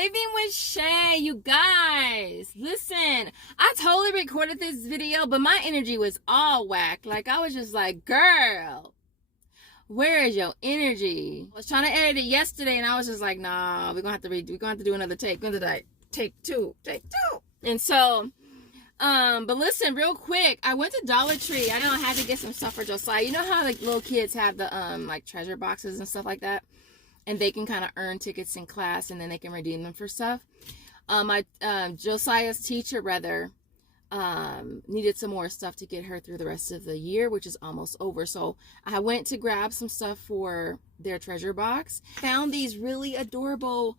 Saving with Shay, you guys. Listen, I totally recorded this video, but my energy was all whack. Like, I was just like, girl, where is your energy? I was trying to edit it yesterday, and I was just like, nah, we're gonna have to do another take. We're gonna take two. And so, but listen, real quick, I went to Dollar Tree. I know I had to get some stuff for Josiah. You know how like little kids have the like treasure boxes and stuff like that, and they can kind of earn tickets in class, and then they can redeem them for stuff. Josiah's teacher rather needed some more stuff to get her through the rest of the year, which is almost over. So I went to grab some stuff for their treasure box. Found these really adorable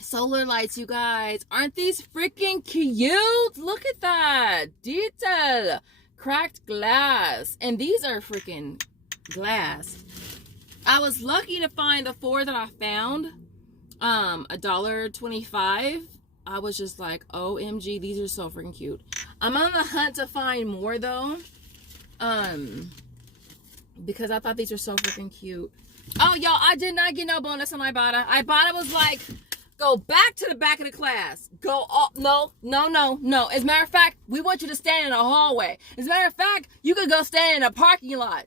solar lights, you guys. Aren't these freaking cute? Look at that detail. Cracked glass, and these are freaking glass. I was lucky to find the 4 that I found, $1.25. I was just like, OMG, these are so freaking cute. I'm on the hunt to find more though, because I thought these were so freaking cute. Oh, y'all, I did not get no bonus on Ibotta. Ibotta was like, go back to the back of the class. Go up. No. As a matter of fact, we want you to stand in a hallway. As a matter of fact, you could go stand in a parking lot.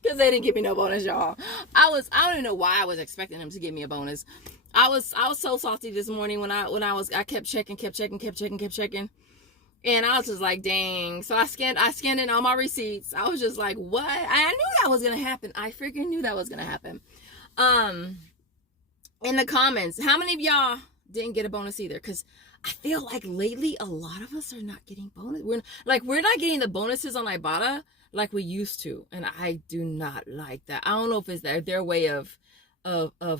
Because they didn't give me no bonus, y'all. I don't even know why I was expecting them to give me a bonus. I was so salty this morning when I kept checking. And I was just like, dang. So I scanned in all my receipts. I was just like, what? I knew that was gonna happen. I freaking knew that was gonna happen. In the comments, how many of y'all didn't get a bonus either? Because I feel like lately a lot of us are not getting bonus. We're not getting the bonuses on Ibotta like we used to, and I do not like that. I don't know if it's their way of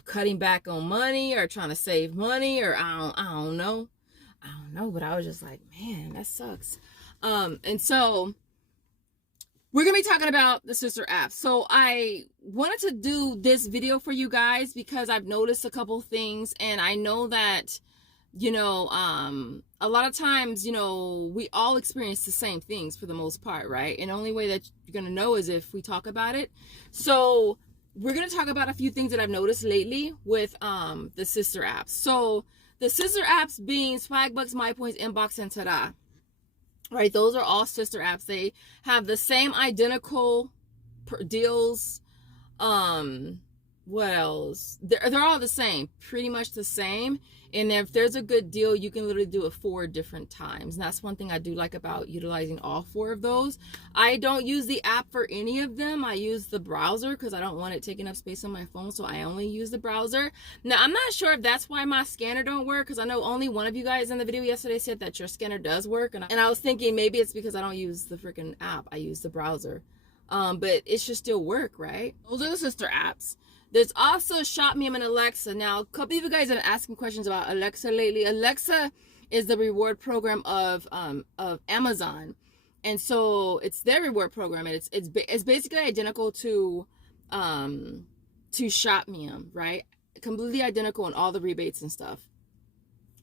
cutting back on money or trying to save money, or I don't know, but I was just like, man, that sucks. And so we're gonna be talking about the sister apps. So I wanted to do this video for you guys because I've noticed a couple things, and I know that, you know, a lot of times, you know, we all experience the same things for the most part, right? And the only way that you're gonna know is if we talk about it. So we're gonna talk about a few things that I've noticed lately with the sister apps. So the sister apps being Swagbucks, MyPoints, Inbox, and Tada. Right, those are all sister apps. They have the same identical deals. What else? They're all the same, pretty much the same. And if there's a good deal, you can literally do it 4 different times. And that's one thing I do like about utilizing all 4 of those. I don't use the app for any of them. I use the browser because I don't want it taking up space on my phone. So I only use the browser. Now, I'm not sure if that's why my scanner don't work, because I know only one of you guys in the video yesterday said that your scanner does work. And I was thinking maybe it's because I don't use the freaking app. I use the browser. But it should still work, right? Those are the sister apps. There's also Shopmium and Alexa. Now, a couple of you guys have been asking questions about Alexa lately. Alexa is the reward program of Amazon, and so it's their reward program, and it's basically identical to Shopmium, right? Completely identical in all the rebates and stuff.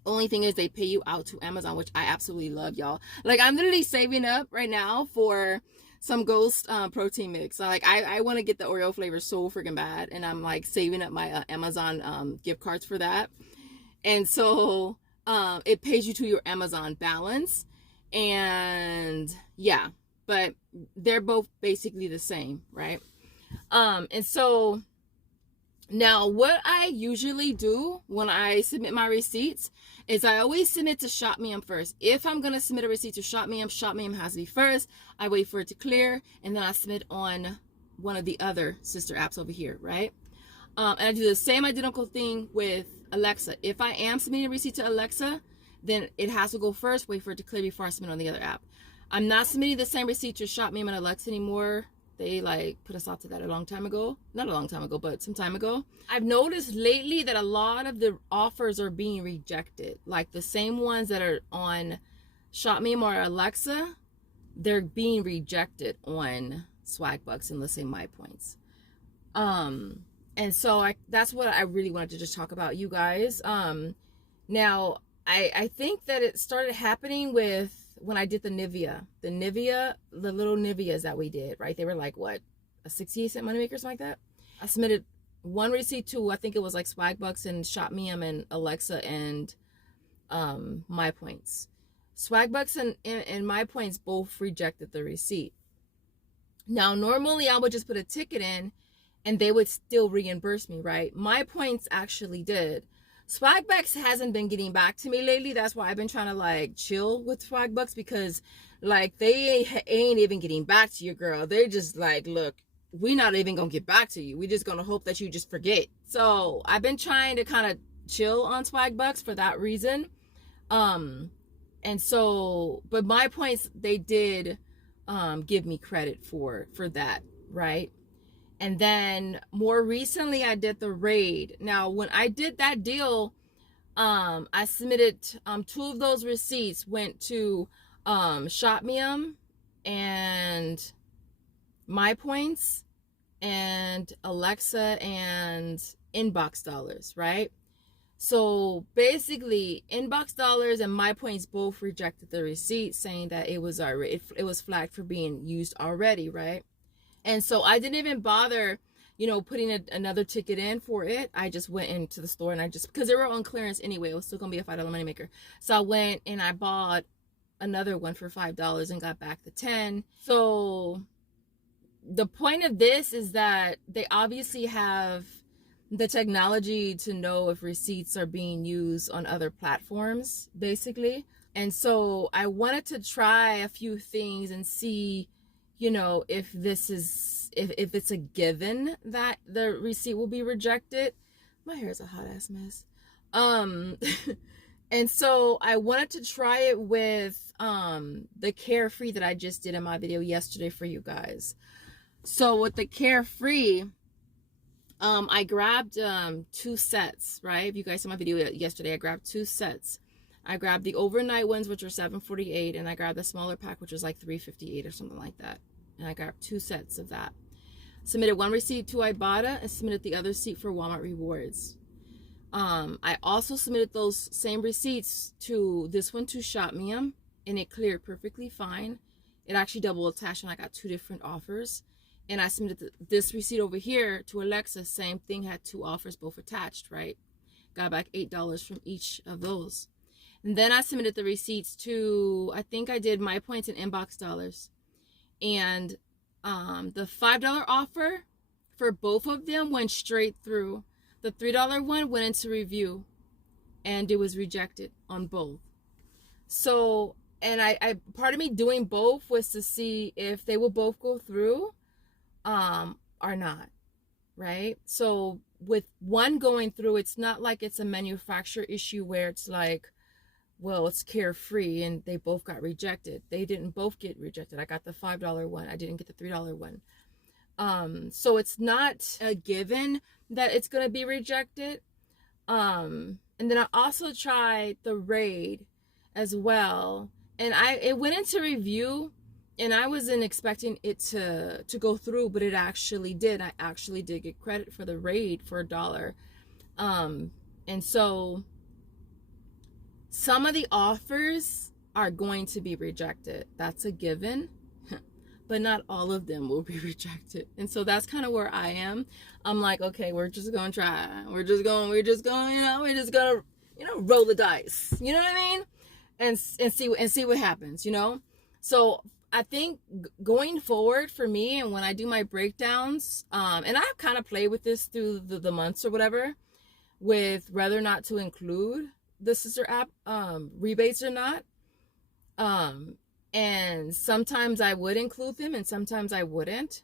Only thing is they pay you out to Amazon, which I absolutely love, y'all. Like, I'm literally saving up right now for some Ghost protein mix. Like, I want to get the Oreo flavor so freaking bad, and I'm like saving up my Amazon gift cards for that. And so it pays you to your Amazon balance, and yeah, but they're both basically the same, right? And so now what I usually do when I submit my receipts is I always submit to Shopmium first. If I'm going to submit a receipt to Shopmium has to be first. I wait for it to clear, and then I submit on one of the other sister apps over here, right? And I do the same identical thing with Alexa. If I am submitting a receipt to Alexa, then it has to go first, wait for it to clear before I submit on the other app. I'm not submitting the same receipt to Shopmium and Alexa anymore. They like put us out to that a long time ago. Not a long time ago, but some time ago. I've noticed lately that a lot of the offers are being rejected. Like the same ones that are on Shopmium or Alexa, they're being rejected on Swagbucks and, let's say, MyPoints. And so that's what I really wanted to just talk about, you guys. Now, I think that it started happening with when I did the little Niveas that we did, right? They were like, what, a 68-cent moneymaker or something like that? I submitted one receipt to, I think it was like Swagbucks and Shopmium and Alexa and My Points. Swagbucks and My Points both rejected the receipt. Now, normally I would just put a ticket in and they would still reimburse me, right? My Points actually did. Swagbucks hasn't been getting back to me lately. That's why I've been trying to like chill with Swagbucks, because like they ain't even getting back to you, girl. They're just like, look, we're not even gonna get back to you. We're just gonna hope that you just forget. So I've been trying to kind of chill on Swagbucks for that reason. And so, but My Points, they did give me credit for that, right? And then more recently I did the raid. Now when I did that deal, I submitted 2 of those receipts went to Shopmium and My Points and Alexa and Inbox Dollars, right? So basically, Inbox Dollars and My Points both rejected the receipt, saying that it was already, it was flagged for being used already, right? And so I didn't even bother, you know, putting another ticket in for it. I just went into the store and I just, because they were on clearance anyway, it was still gonna be a $5 moneymaker. So I went and I bought another one for $5 and got back the 10. So the point of this is that they obviously have the technology to know if receipts are being used on other platforms, basically. And so I wanted to try a few things and see, you know, if this is, if it's a given that the receipt will be rejected. My hair is a hot ass mess. And so I wanted to try it with the Carefree that I just did in my video yesterday for you guys. So with the Carefree, I grabbed 2 sets, right? If you guys saw my video yesterday, I grabbed 2 sets. I grabbed the overnight ones, which are $7.48, and I grabbed the smaller pack, which was like $3.58 or something like that. And I grabbed 2 sets of that. Submitted 1 receipt to Ibotta and submitted the other receipt for Walmart Rewards. I also submitted those same receipts to this one to Shopmium, and it cleared perfectly fine. It actually double attached, and I got 2 different offers. And I submitted this receipt over here to Alexa, same thing, had 2 offers, both attached, right? Got back $8 from each of those. And then I submitted the receipts to, I think I did My Points and Inbox Dollars. And the $5 offer for both of them went straight through. The $3 one went into review and it was rejected on both. So, and I part of me doing both was to see if they will both go through or not, right? So with one going through, it's not like it's a manufacturer issue where it's like, well, it's Carefree and they both got rejected. They didn't both get rejected. I got the $5 one. I didn't get the $3 one. So it's not a given that it's going to be rejected. And then I also tried the raid as well. And it went into review, and I wasn't expecting it to go through, but it actually did. I actually did get credit for the raid for $1. And so some of the offers are going to be rejected. That's a given, but not all of them will be rejected. And so that's kind of where I am. I'm like, okay, we're just going to try. We're just going, roll the dice. You know what I mean? And see what happens, you know? So I think going forward for me, and when I do my breakdowns, and I've kind of played with this through the months or whatever, with whether or not to include the sister app rebates or not. And sometimes I would include them and sometimes I wouldn't.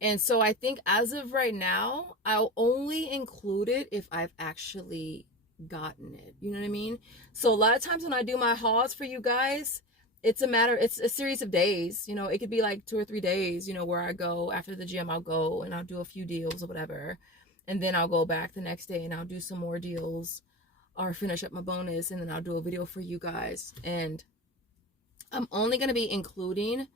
And so I think as of right now, I'll only include it if I've actually gotten it. You know what I mean? So a lot of times when I do my hauls for you guys, it's a series of days. You know, it could be like 2 or 3 days, you know, where I go after the gym, I'll go and I'll do a few deals or whatever. And then I'll go back the next day and I'll do some more deals or finish up my bonus, and then I'll do a video for you guys. And I'm only going to be including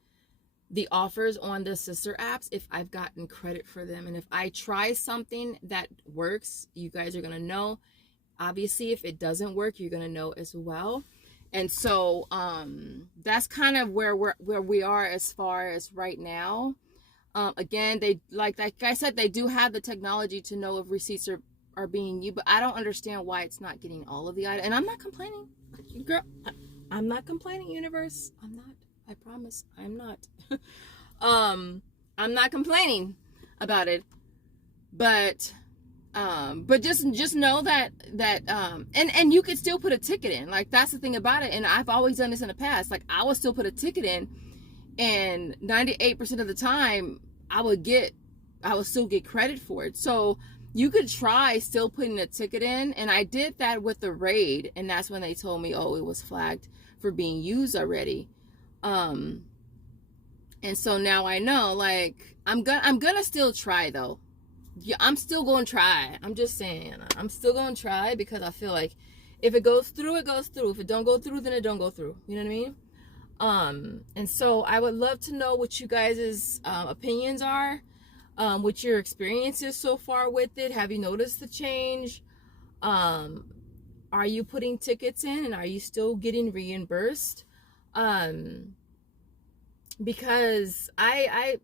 the offers on the sister apps if I've gotten credit for them. And if I try something that works, you guys are going to know. Obviously, if it doesn't work, you're going to know as well. And so that's kind of where we are as far as right now. Again, they like I said, they do have the technology to know if receipts are being used, but I don't understand why it's not getting all of the items. And I'm not complaining, girl. I'm not complaining, universe. I'm not. I promise, I'm not. I'm not complaining about it, but just know that and you could still put a ticket in. Like, that's the thing about it. And I've always done this in the past. Like, I would still put a ticket in, and 98% of the time I would still get credit for it. So you could try still putting a ticket in. And I did that with the raid, and that's when they told me, oh, it was flagged for being used already. And so now I know, like, I'm gonna still try though. Yeah, I'm still going to try. I'm just saying, I'm still going to try, because I feel like if it goes through, it goes through. If it don't go through, then it don't go through. You know what I mean? And so I would love to know what you guys' opinions are, what your experiences so far with it. Have you noticed the change? Are you putting tickets in, and are you still getting reimbursed? Because I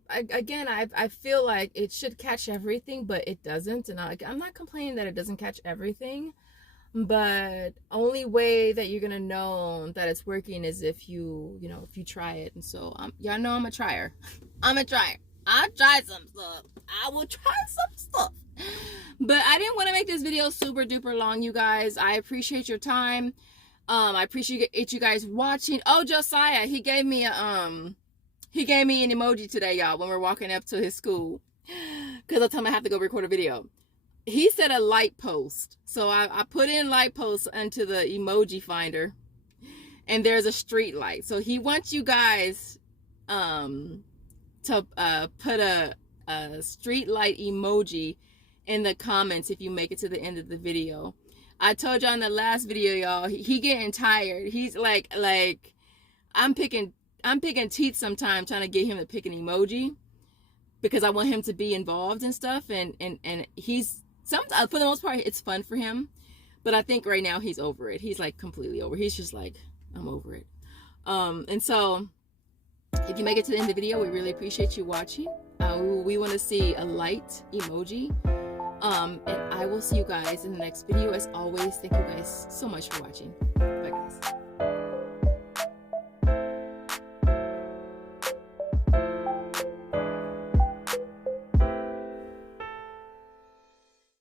feel like it should catch everything, but it doesn't. And I'm not complaining that it doesn't catch everything, but only way that you're gonna know that it's working is if you try it. And so y'all know I'm a trier. I'm a trier. I'll try some stuff. I will try some stuff. But I didn't want to make this video super duper long, you guys. I appreciate your time. I appreciate you guys watching. Oh, Josiah, he gave me an emoji today, y'all, when we're walking up to his school, because I told him I have to go record a video. He said a light post. So I put in light post into the emoji finder, and there's a street light. So he wants you guys to put a street light emoji in the comments if you make it to the end of the video. I told y'all in the last video, y'all, he getting tired. He's like I'm picking teeth sometimes trying to get him to pick an emoji, because I want him to be involved and stuff. And he's sometimes, for the most part, it's fun for him. But I think right now he's over it. He's like completely over. He's just like, I'm over it. And so if you make it to the end of the video, we really appreciate you watching. We want to see a light emoji. And I will see you guys in the next video. As always, thank you guys so much for watching. Bye, guys.